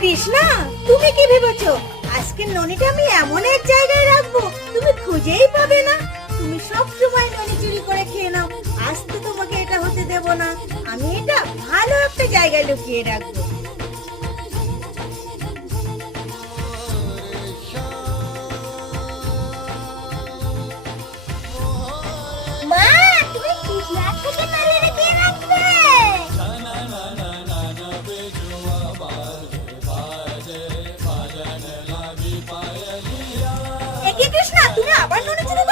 কৃষ্ণা, তুমি কি ভেবেছো আজকে ননিটা আমি এমন এক জায়গায় রাখবো তুমি খুঁজেই পাবে না? তুমি সব সময় ননি চুরি করে খেয়ে নাও, আজ তো তোমাকে এটা হতে দেব না। আমি এটা ভালো একটা জায়গায় লুকিয়ে রাখবো। মা, তুমি কৃষ্ণার থেকে তাহলে রেখে রাখবে? এ কি কৃষ্ণা, তুমি আবার ননি চুরি